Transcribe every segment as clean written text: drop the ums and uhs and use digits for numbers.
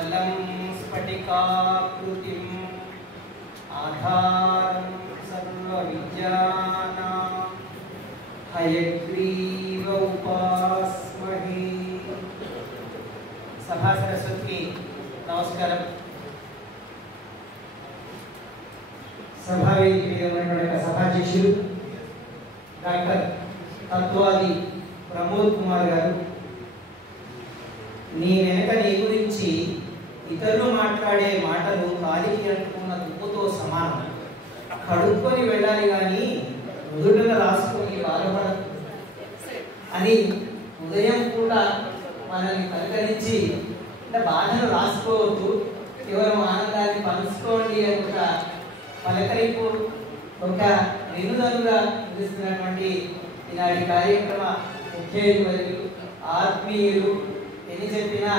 निर्मलं स्फटिकाकृतिम् आधारं सर्वविद्यानां हयग्रीव उपास्महे। सभा सरस्वती नमस्कारं। सभा సభాధ్యక్షులు డాక్టర్ తత్వాది ప్రమోద్ కుమార్ గారు, నీ వెనక నీ గురించి ఇతరులు మాట్లాడే మాటలు కాలికి అంటుకున్న తుప్పుతో సమానం, కడుక్కొని వెళ్ళాలి కానీ నుదుటన రాసుకొని బాధపడదు అని ఉదయం కూడా మనల్ని పలకరించి, అంటే బాధను రాసుకోవద్దు, కేవలం ఆనందాన్ని పంచుకోండి అని ఒక పలకరింపు, ఒక నినుదనుగా అందిస్తున్నటువంటి ఈనాటి కార్యక్రమ ముఖ్య అతిథులు, ఆత్మీయులు, ఎన్ని చెప్పినా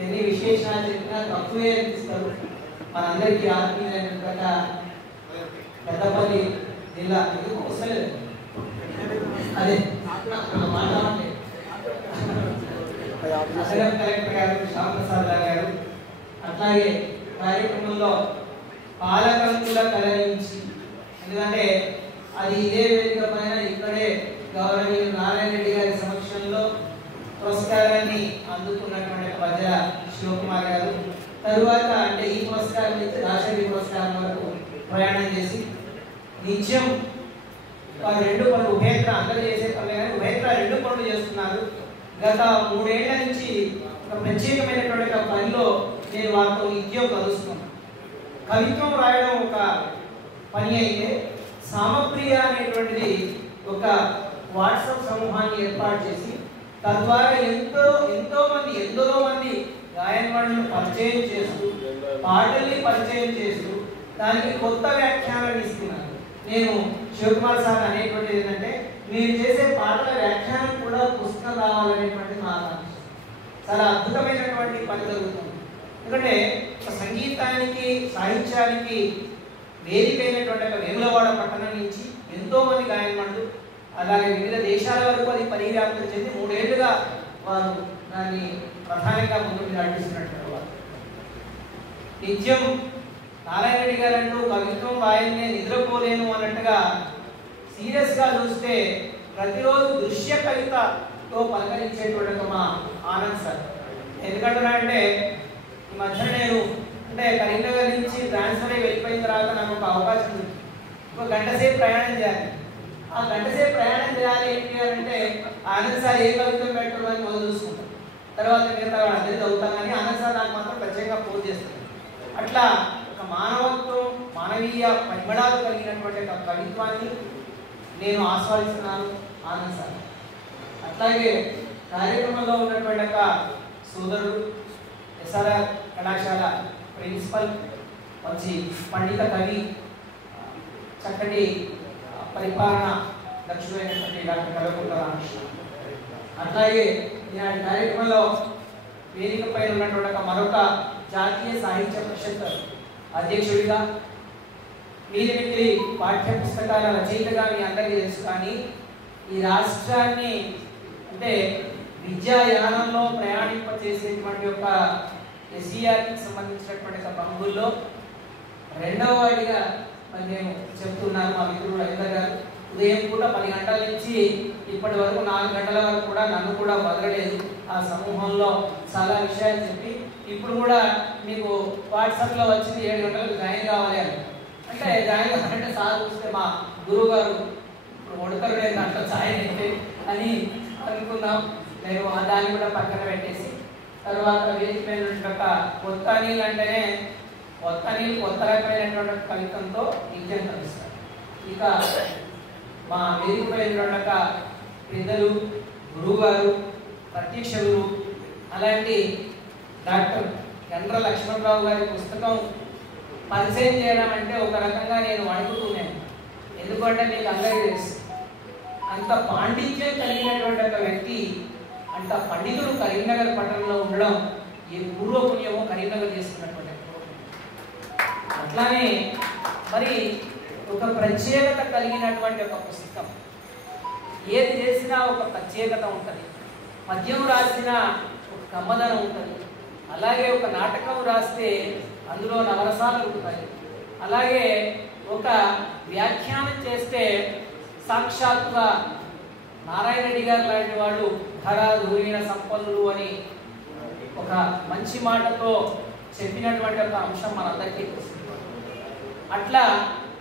ఎన్ని విశేషాలు చెప్పినా తక్కువే అనిపిస్తారు. మనందరికీ ఆత్మీయులైనటువంటి పెద్దపల్లి జిల్లా వస్తలేదు అదే మాట్లాడే అసలు కలెక్టర్ గారు శ్యామప్రసాద్ గారు, అట్లాగే కార్యక్రమంలో పాలకంతుల కలరించి, ఎందుకంటే అది ఇదే వేదిక పైన ఇక్కడే గౌరవనీయులు నారాయణ రెడ్డి గారి సమక్షంలో పురస్కారాన్ని అందుకున్నటువంటి వజ్ర శివకుమార్ గారు, తరువాత అంటే ఈ పురస్కారం నుంచి రాష్ట్రీయ పురస్కారం వరకు ప్రయాణం చేసి నిత్యం వారు 2 పనులు, ఉభేత్ర అందరూ చేసే పనులు కానీ ఉభేత్ర 2 పనులు చేస్తున్నారు. గత 3 ఏళ్ల నుంచి ఒక ప్రత్యేకమైనటువంటి పనిలో నేను వారితో నిత్యం కలుస్తున్నాను. కవిత్వం రాయడం ఒక పని అయితే, సామప్రియ అనేటువంటిది ఒక వాట్సాప్ సమూహాన్ని ఏర్పాటు చేసి తద్వారా ఎంతో మంది గాయనవాళ్ళను పరిచయం చేస్తూ, పాటల్ని పరిచయం చేస్తూ దానికి కొత్త వ్యాఖ్యానాలు ఇస్తున్నారు. నేను శివకుమార్ సార్ అనేటువంటిది ఏంటంటే, మీరు చేసే పాటల వ్యాఖ్యానం కూడా పుస్తకం రావాలనేటువంటిది నా ఆకాంక్ష. చాలా అద్భుతమైనటువంటి పని జరుగుతుంది. ఎందుకంటే సంగీతానికి, సాహిత్యానికి వేదికైనటువంటి ఒక వేములవాడ పట్టణం నుంచి ఎంతో మంది గాయనవాళ్ళు, అలాగే వివిధ దేశాల వరకు అది పరివ్యాప్తం చెంది 3 ఏళ్లుగా వారు దాన్ని ప్రధానంగా ముందుకు నడిపిస్తున్నటువంటి వారు. నిత్యం నారాయణ రెడ్డి గారు అంటూ కవిత్వం రాయనే నిద్రపోలేను అన్నట్టుగా సీరియస్గా చూస్తే ప్రతిరోజు దృశ్య కవితతో పలకరించేటువంటి మా ఆనంద్ సార్. ఎందుకంటే ఈ మధ్య నేను అంటే కరీంనగర్ నుంచి ట్రాన్స్ఫర్ అయ్యి వెళ్ళిపోయిన తర్వాత నాకు ఒక అవకాశం ఉంది. ఒక గంట సేపు ప్రయాణం చేయాలి. ఆ గంట సేపు ప్రయాణం చేయాలి ఏంటి అంటే, ఆనంద్ సార్ ఏ కవిత్వం పెట్టడం అని మొదలు చూసుకుంటాం, తర్వాత మిగతా అందరికీ చదువుతాం, కానీ ఆనంద్ సార్ నాకు మాత్రం ప్రత్యేకంగా పోజ్ చేస్తాను. అట్లా ఒక మానవత్వం, మానవీయ పరిమళాలు కలిగినటువంటి ఒక కవిత్వాన్ని నేను ఆస్వాదిస్తున్నాను ఆనంద్ సార్. అట్లాగే కార్యక్రమంలో ఉన్నటువంటి ఒక సోదరుడు, ఎస్ఆర్ఆర్ కళాశాల ప్రిన్సిపల్, మంచి పండిత కవి, చక్కటి పరిపాలన దక్షుడైనటువంటి డాక్టర్ కల్వకుంట్ల రామకృష్ణ. అట్లాగే ఈనాటి కార్యక్రమంలో వేదికపై ఉన్నటువంటి మరొక జాతీయ సాహిత్య పరిషత్ అధ్యక్షుడిగా, వీరి పాఠ్య పుస్తకాల రచయితగా మీ అందరికీ తెలుసు. కానీ ఈ రాష్ట్రాన్ని అంటే విద్యాయానంలో ప్రయాణింపచేసేటువంటి ఒక ఎస్ఈఆర్కి సంబంధించినటువంటి ఒక బంగుల్లో 2వ వాడిగా నేను చెప్తున్నాను. మా మిత్రుడు రవీంద్ర గారు ఉదయం పూట 10 గంటల నుంచి ఇప్పటి వరకు 4 గంటల వరకు కూడా నన్ను కూడా వదలలేదు. ఆ సమూహంలో చాలా విషయాలు చెప్పి, ఇప్పుడు కూడా మీకు వాట్సాప్లో వచ్చింది 7 గంటలకు జాయిన్ కావాలి అని. అంటే జాయిన్ కావాలంటే సార్ చూస్తే మా గురువు గారు ఇప్పుడు ఉడతారు లేదు దాంట్లో జాయిన్ అయితే అని అనుకున్నాం. నేను దాన్ని కూడా పక్కన పెట్టేసి తర్వాత వేదికైనటువంటి ఒక కొత్త నీళ్ళు అంటేనే కొత్త నీళ్ళు కొత్త రకమైనటువంటి కవిత్వంతో నిత్యం కలుస్తారు. ఇక మా వేదికపైనటువంటి ఒక పెద్దలు, గురువు గారు, ప్రత్యక్ష గురువు, అలాంటి డాక్టర్ గండ్ర లక్ష్మణరావు గారి పుస్తకం పరిచయం చేయడం అంటే ఒక రకంగా నేను వణుకుతున్నాను. ఎందుకంటే మీకు అందరికీ తెలుసు, అంత పాండిత్యం కలిగినటువంటి ఒక వ్యక్తి, అంత పండితులు కరీంనగర్ పట్టణంలో ఉండడం ఏ పూర్వపుణ్యమో కరీంనగర్ చేసుకున్నటువంటి. అట్లానే మరి ఒక ప్రత్యేకత కలిగినటువంటి ఒక పుస్తకం, ఏది చేసినా ఒక ప్రత్యేకత ఉంటుంది. పద్యం రాసిన ఒక కమ్మదనం ఉంటుంది, అలాగే ఒక నాటకం రాస్తే అందులో నవరసాలు ఉంటాయి. అలాగే ఒక వ్యాఖ్యానం చేస్తే సాక్షాత్తుగా నారాయణ రెడ్డి గారు లాంటి వాళ్ళు ధర ధూరిన సంపన్నులు అని ఒక మంచి మాటతో చెప్పినటువంటి ఒక అంశం మనందరికీ తెలుసు. అట్లా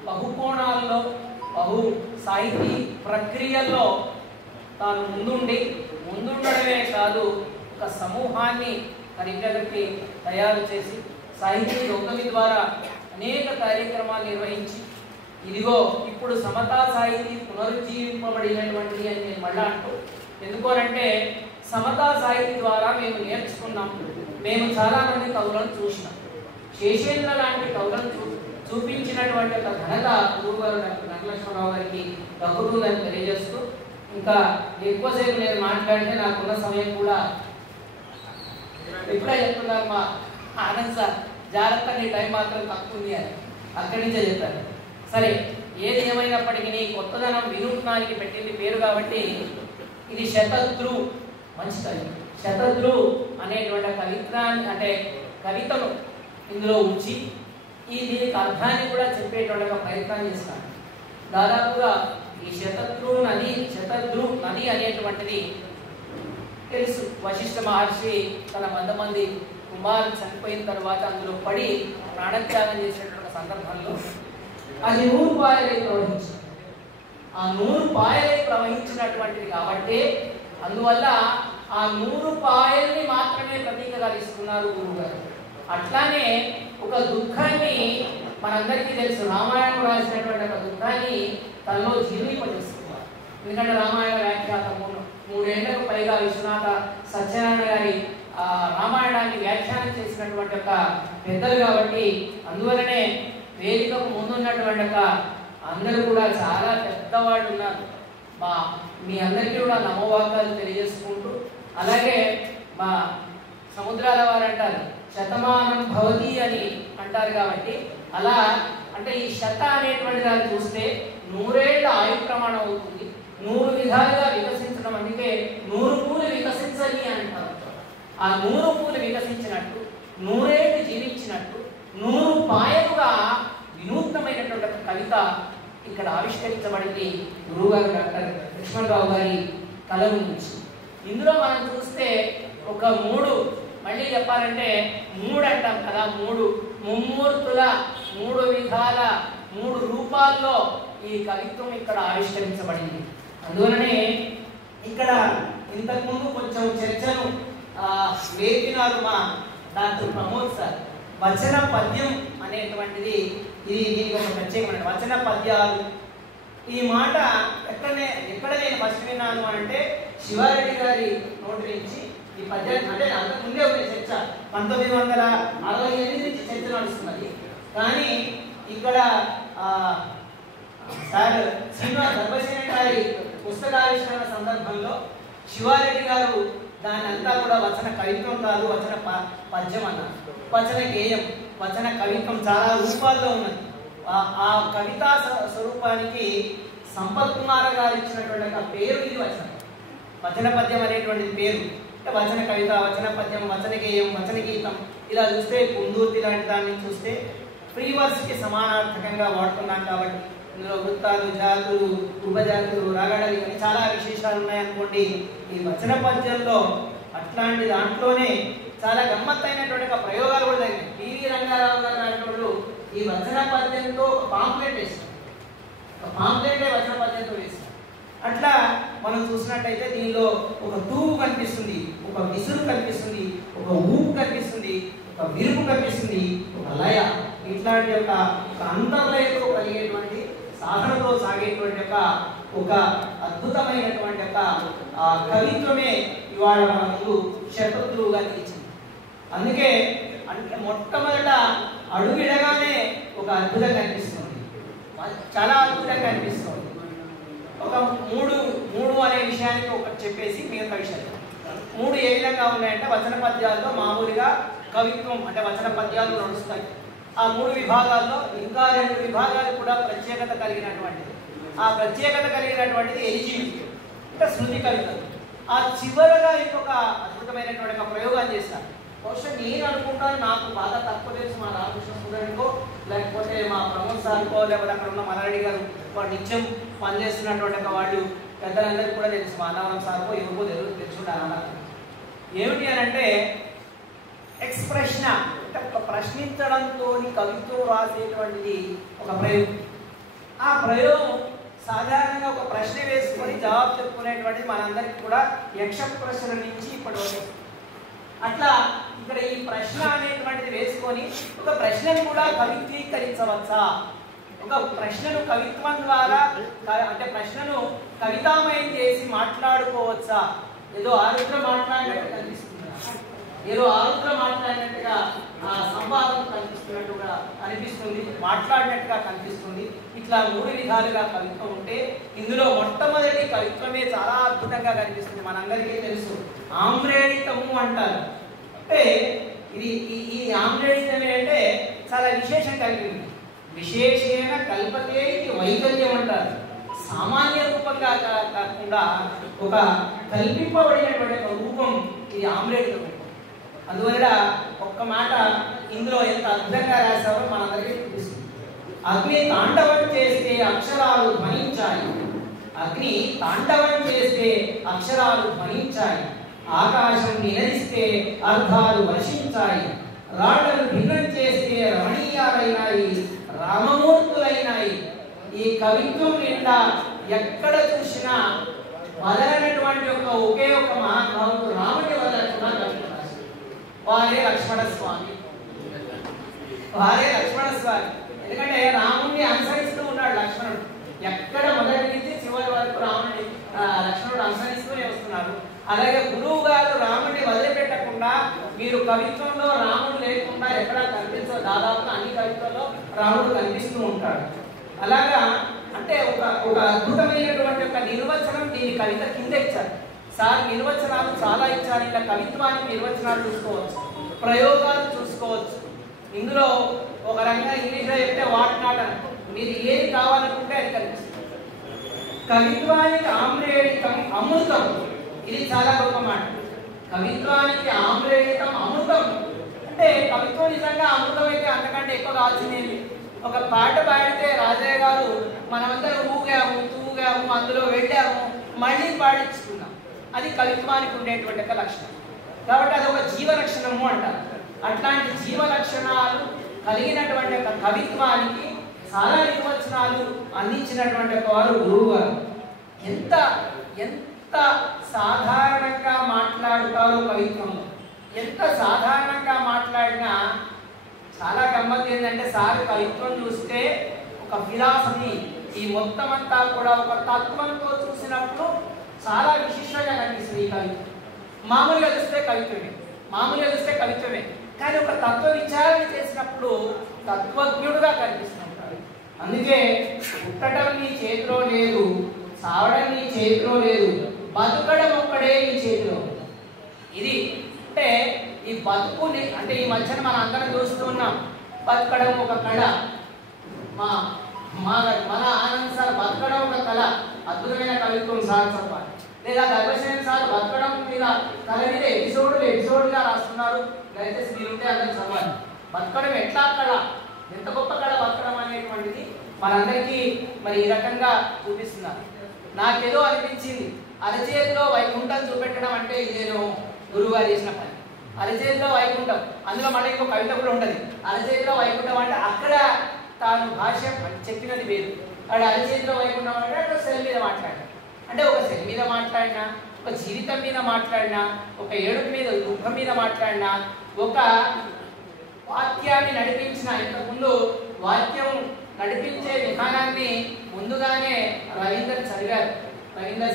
బహుకోణాల్లో బహు సాహితీ ప్రక్రియల్లో తాను ముందుండడమే కాదు, ఒక సమూహాన్ని పరిగణకి తయారు చేసి సాహితీ దొంగలి ద్వారా అనేక కార్యక్రమాలు నిర్వహించి, ఇదిగో ఇప్పుడు సమతా సాహితీ పునరుజ్జీవింపబడినటువంటిది అని నేను మళ్ళా అంటూ, ఎందుకోనంటే సమతా సాహితీ ద్వారా మేము నేర్చుకున్నాం. మేము చాలా మంది కవులను చూసినాం. శేషేంద్ర లాంటి కవులను చూపించినటువంటి ఒక ఘనత గురువు గారు డాక్టర్ వెంకటలక్ష్మణరావు గారికి దక్కుతుందని తెలియజేస్తూ, ఇంకా ఎక్కువసేపు నేను మాట్లాడితే నాకున్న సమయం కూడా ఎప్పుడే చెప్తున్నారు మా ఆనంద్ సార్, జాగ్రత్త నీ టైం మాత్రం తక్కువ ఉంది అని అక్కడి నుంచే చెప్పారు. సరే, ఏది ఏమైనప్పటికీ కొత్తదనం వినూత్నానికి పెట్టింది పేరు కాబట్టి ఇది శతద్రు, మంచి కవి. శతద్రు అనేటువంటి కవిత్వాన్ని అంటే కవితను ఇందులో ఉంచి దీనికి అర్థాన్ని కూడా చెప్పేటువంటి ఒక ప్రయత్నం చేస్తాను. దాదాపుగా ఈ శతద్రు నది అనేటువంటిది తెలుసు. వశిష్ఠ మహర్షి తన 100 మంది కుమారులు చనిపోయిన తర్వాత అందులో పడి ప్రాణత్యాగం చేసినటువంటి సందర్భంలో అది 100 పాయలై ప్రవహించింది. ఆ 100 పాయలై ప్రవహించినటువంటిది కాబట్టి అందువల్ల ఆ 100 పాయల్ని మాత్రమే ప్రతీకగా తీసుకున్నారు గురువు గారు. అట్లానే ఒక దుఃఖాన్ని మనందరికీ తెలుసు, రామాయణం రాసినటువంటి ఒక దుఃఖాన్ని తనలో జీర్ణింపజేస్తున్నారు. ఎందుకంటే రామాయణ వ్యాఖ్యాతం 3 ఏళ్లకు పైగా విశ్వనాథ సత్యనారాయణ గారి రామాయణాన్ని వ్యాఖ్యానం చేసినటువంటి ఒక పెద్దలు కాబట్టి అందువలనే వేదికకు ముందున్నటువంటి ఒక అందరూ కూడా చాలా పెద్దవాళ్ళు ఉన్నారు. మీ అందరికీ కూడా నమోవాకాలు తెలియజేసుకుంటూ, అలాగే మా సముద్రాల వారు అంటారు శతమానం భవతి అని అంటారు కాబట్టి, అలా అంటే ఈ శత అనేటువంటి దాన్ని చూస్తే 100 ఏళ్ల ఆయు ప్రమాణం అవుతుంది. 100 విధాలుగా వికసించడం, అందుకే 100 పూలు వికసించాలి అంటారు. ఆ 100 పూలు వికసించినట్టు, 100 ఏళ్ళు జీవించినట్టు, 100 పాయలుగా వినూత్నమైనటువంటి కవిత ఇక్కడ ఆవిష్కరించబడింది గురువుగారు డాక్టర్ లక్ష్మణరావు గారి కలం నుంచి. ఇందులో మనం చూస్తే ఒక 3, మళ్ళీ చెప్పాలంటే 3 అంటాం కదా, 3 ముమ్మూర్తుల 3 విధాల 3 రూపాల్లో ఈ కవిత్వం ఇక్కడ ఆవిష్కరించబడింది. అందువలనే ఇక్కడ ఇంతకుముందు కొంచెం చర్చను వేపినారు మా డాక్టర్ ప్రమోద్ సార్. వచన పద్యం అనేటువంటిది దీనికి ఒక ప్రత్యేకమైన వచన పద్యాలు. ఈ మాట ఎక్కడ నేను ఫస్ట్ విన్నాను అంటే శివారెడ్డి గారి నోటి నుంచి ఈ పద్యాన్ని, అంటే అంతకుముందే ఒక చర్చ 1968 నుంచి చర్చ నడుస్తున్నది. కానీ ఇక్కడ సార్ శ్రీనివాస్ దర్భసేన గారి పుస్తకావిష్కరణ సందర్భంలో శివారెడ్డి గారు దాని అంతా కూడా వచన కవిత్వం కాదు, వచన పద్యం అన్నారు. వచన గేయం, వచన కవిత్వం చాలా రూపాల్లో ఉన్నది. ఆ కవితా స్వరూపానికి సంపత్ కుమార్ గారు ఇచ్చినటువంటి ఒక పేరు ఇది వచన పద్యం అనేటువంటిది పేరు. అంటే వచన కవిత, వచన పద్యం, వచన గేయం, వచన గీతం ఇలా చూస్తే కుందూర్తి లాంటి దాన్ని చూస్తే ఫ్రీ వర్స్కి సమానార్థకంగా వాడుతున్నాం కాబట్టి ఇందులో వృత్తాలు, జాతులు, ఉపజాతులు, రాగడాలు ఇవన్నీ చాలా విశేషాలు ఉన్నాయనుకోండి. ఈ వచన పద్యంలో అట్లాంటి దాంట్లోనే చాలా గమ్మత్తైనటువంటి ఒక ప్రయోగాలు కూడా జరిగాయి. పివి రంగారావు గారు అనేటువంటి ఈ వచన పద్యంతో ఒక పాంప్లెట్ వేస్తారు. ఒక పాంప్లెటే వచన పద్యంతో వేస్తారు. అట్లా మనం చూసినట్టయితే దీనిలో ఒక తూగు కనిపిస్తుంది, ఒక విసురు కనిపిస్తుంది, ఒక ఊపు కనిపిస్తుంది, ఒక విరుపు కనిపిస్తుంది, ఒక లయ, ఇట్లాంటి ఒక అంతర్లయతో కలిగేటువంటి సాధనతో సాగేటువంటి ఒక అద్భుతమైనటువంటి ఒక కవిత్వమే ఇవాళ మన ముందు శతద్రువుగా తీర్చింది. అందుకే అంటే మొట్టమొదట అడుగిడగానే ఒక అద్భుతం కనిపిస్తుంది, చాలా అద్భుతంగా కనిపిస్తుంది. ఒక మూడు అనే విషయానికి ఒకటి చెప్పేసి మిగతా విషయాలు 3 ఏ విధంగా ఉన్నాయంటే వచన పద్యాల్లో మామూలుగా కవిత్వం అంటే వచన పద్యాలు నడుస్తాయి. ఆ 3 విభాగాల్లో ఇంకా 2 విభాగాలు కూడా ప్రత్యేకత కలిగినటువంటిది. ఆ ప్రత్యేకత కలిగినటువంటిది ఎలిజిబిలిటీ అంటే శృతి కవిత. ఆ చివరగా ఇంకొక అద్భుతమైనటువంటి ఒక ప్రయోగం చేస్తాను. బహుశా నేను లేకపోతే అక్కడ ఉన్న మల్లారెడ్డి గారు వాడు నిత్యం పనిచేస్తున్నటువంటి వాళ్ళు పెద్దలందరికీ కూడా తెలుసు. మానవరం సార్కో ఎవరికో తెలుసుంటారు. ఏమిటి అని అంటే ఎక్స్ప్రెషన్, అంటే ఒక ప్రశ్నించడంతో కవిత్వం రాసేటువంటిది ఒక ప్రయోగం. ఆ ప్రయోగం సాధారణంగా ఒక ప్రశ్న వేసుకొని జవాబు చెప్పుకునేటువంటిది మనందరికీ కూడా యక్ష ప్రశ్న నుంచి ఇప్పటి వరకు. అట్లా ఇక్కడ ఈ ప్రశ్న అనేటువంటిది వేసుకొని ఒక ప్రశ్నను కూడా కవిత్వీకరించవచ్చా, ఒక ప్రశ్నను కవిత్వం ద్వారా అంటే ప్రశ్నను కవితామయం చేసి మాట్లాడుకోవచ్చా, ఏదో ఆరుద్ర మాట్లాడినట్టు కనిపిస్తుంది, ఏదో ఆరుద్ర మాట్లాడినట్టుగా సంవాదం కనిపిస్తున్నట్టుగా అనిపిస్తుంది, మాట్లాడినట్టుగా కనిపిస్తుంది. ఇట్లా 3 విధాలుగా కవిత్వం ఉంటే ఇందులో మొట్టమొదటి కవిత్వమే చాలా అద్భుతంగా కనిపిస్తుంది. మనందరికీ తెలుసు, ఆమ్రేడితము అంటారు. అంటే ఇది ఈ ఆమ్రేడితమే అంటే చాలా విశేషం కలిగింది. విశేషేణ కల్పతే ఇది వైకల్యం అంటారు. సామాన్య రూపంగా కాకుండా ఒక కల్పింపబడినటువంటి ఒక రూపం ఇది ఆమ్రేడితం. అందువల్ల ఒక్క మాట ఇందులో ఎంత అద్భుతంగా రాశారో మనందరికీ చూపిస్తుంది. అగ్ని తాండవం చేస్తే అక్షరాలు ధ్వనించాయి, అగ్ని తాండవం చేస్తే అక్షరాలు ధ్వనించాయి, ఆకాశం నిలదిస్తే అర్థాలు వర్షించాయి, రాళ్లను భిన్నం చేస్తే రమణీయాలైనాయి, రామమూర్తులైనాయి. ఈ కవిత్వం నిండా ఎక్కడ చూసినా వదలనటువంటి ఒకే ఒక మహానుభావుడు రాముని వదలకుండా కవిత్వం రాశారు. వారే లక్ష్మణ స్వామి. ఎందుకంటే రాముడిని అనుసరిస్తూ ఉన్నాడు లక్ష్మణుడు. ఎక్కడ మొదటి నుంచి చివరి వరకు రాముడిని లక్ష్మణుడు అనుసరిస్తూనే వస్తున్నారు. అలాగే గురువు గారు రాముడిని వదిలిపెట్టకుండా మీరు కవిత్వంలో రాముడు లేకుండా ఎక్కడా కనిపించదు. దాదాపు అన్ని కవిత్వంలో రాముడు కనిపిస్తూ ఉంటాడు. అలాగా అంటే ఒక అద్భుతమైనటువంటి ఒక నిర్వచనం దీని కవిత కింద ఇచ్చారు. సార్ నిర్వచనాలు చాలా ఇచ్చారు. ఇలా కవిత్వానికి నిర్వచనాలు చూసుకోవచ్చు, ప్రయోగాలు చూసుకోవచ్చు. ఇందులో ఒక రంగా ఇంగ్లీష్లో చెప్తే వాట్ నాట్ అని మీరు ఏది కావాలనుకుంటే అది కనిపిస్తుంది. కవిత్వానికి ఆమ్రేడితం అమృతం, ఇది చాలా గొప్ప మాట. కవిత్వానికి ఆమ్రేడితం అమృతం అంటే కవిత్వం నిజంగా అమృతం అయితే అంతకంటే ఎక్కువ కావాల్సిందేమి. ఒక పాట పాడితే రాజయ్య గారు మనమందరం ఊగాము తూగాము అందులో వెళ్ళాము మళ్ళీ పాడించుకున్నాం. అది కవిత్వానికి ఉండేటువంటి ఒక లక్షణం. కాబట్టి అది ఒక జీవలక్షణము అంటారు. అట్లాంటి జీవ లక్షణాలు కలిగినటువంటి ఒక కవిత్వానికి చాలా నిర్వచనాలు అందించినటువంటి వారు గురువు గారు. ఎంత ఎంత సాధారణంగా మాట్లాడుతారో కవిత్వంలో, ఎంత సాధారణంగా మాట్లాడినా చాలా గమ్మత్తు ఏంటంటే సార్ కవిత్వం చూస్తే ఒక ఫిలాసఫీ, ఈ మొత్తం అంతా కూడా ఒక తత్వంతో చూసినప్పుడు చాలా విశిష్టంగా కనిపిస్తుంది ఈ కవిత్వం. మామూలుగా చూస్తే కవిత్వమే, కానీ ఒక తత్వ విచారణ చేసినప్పుడు తత్వజ్ఞుడుగా కనిపిస్తుంటాడు. అందుకే పుట్టడం నీ చేతిలో లేదు, సావడం నీ చేతిలో లేదు, బతుకడం ఒక్కడే నీ చేతిలో. ఇది అంటే ఈ బతుకుని అంటే ఈ మధ్యన మనం అందరం చూస్తూ ఉన్నాం. బతకడం ఒక కళ. మన ఆనంద్ సార్ బతకడం ఒక కళ, అద్భుతమైన కవిత్వం సార్ చెప్పాలి. లేదా గర్భసేన సార్ బతకడం మీద కళ మీద ఎపిసోడ్గా రాస్తున్నారు. దయచేసి మీరుంటే అందరూ చదవాలి. బతకడం ఎట్లా కళ, ఎంత గొప్ప కళ బతకడం అనేటువంటిది మనందరికీ మరి ఈ రకంగా చూపిస్తున్నారు. నాకేదో అనిపించింది, అరచేతిలో వైకుంఠం చూపెట్టడం అంటే ఇదేనో గురువుగారు చేసిన పని. అరచేతిలో వైకుంఠం, అందులో మళ్ళీ ఇంకో కవిత కూడా ఉంటుంది. అరచేతిలో వైకుంఠం అంటే అక్కడ తాను భాష చెప్పినది వేరు. అక్కడ అరచేతిలో వైకుంఠం అంటే అక్కడ సెల్ మీద మాట్లాడినా, అంటే ఒక సెల్ మీద మాట్లాడినా, ఒక జీవితం మీద మాట్లాడినా, ఒక ఏడుపు మీద దుఃఖం మీద మాట్లాడినా, ఒక వాక్యాన్ని నడిపించిన ఇంతకుముందు వాక్యం నడిపించే విధానాన్ని ముందుగానే రవీందర్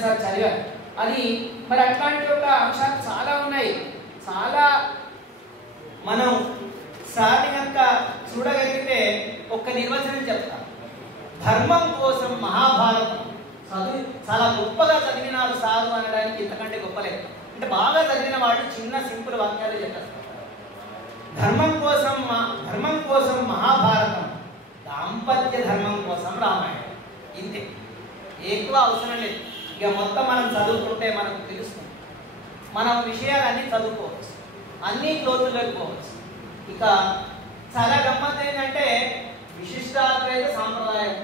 సార్ చదివారు. అది మరి అట్లాంటి ఒక అంశాలు చాలా ఉన్నాయి. చాలా మనం సార్ని కనుక చూడగలిగితే ఒక్క నిర్వచనం చెప్తాం. ధర్మం కోసం మహాభారతం చదువు చాలా గొప్పగా చదివినారు సారు అనడానికి ఇంతకంటే గొప్పలేదు. అంటే బాగా చదివిన వాడు చిన్న సింపుల్ వాక్యాలు చెప్పేస్తారు. ధర్మం కోసం మహాభారతం, దాంపత్య ధర్మం కోసం రామాయణం. ఇంతే, ఎక్కువ అవసరం లేదు. ఇక మొత్తం మనం చదువుకుంటే మనకు తెలుస్తుంది. మనం విషయాలన్నీ చదువుకోవచ్చు, అన్ని క్లోజుల్లోకి పోవచ్చు. ఇక చాలా గమ్మత్తు ఏంటంటే విశిష్టాద్వైత సాంప్రదాయం,